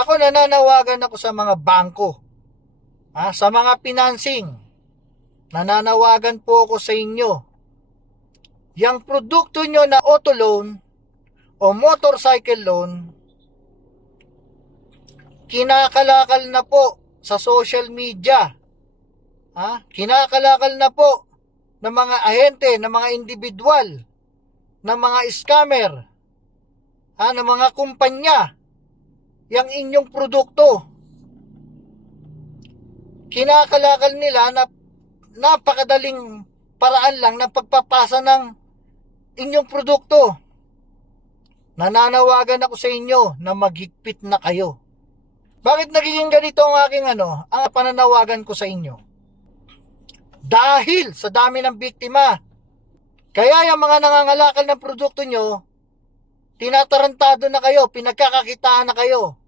Ako nananawagan ako sa mga bangko, sa mga financing. Nananawagan po ako sa inyo. Yang produkto nyo na auto loan o motorcycle loan, kinakalakal na po sa social media. Kinakalakal na po ng mga ahente, ng mga individual, ng mga scammer, ng mga kumpanya, yang inyong produkto. Kinakalakal nila na napakadaling paraan lang ng pagpapasa ng inyong produkto. Nananawagan ako sa inyo na maghigpit na kayo. Bakit nagiging ganito ang ang pananawagan ko sa inyo? Dahil sa dami ng biktima. Kaya yung mga nangangalakal ng produkto nyo, tinatarantado na kayo, pinagkakakitaan na kayo.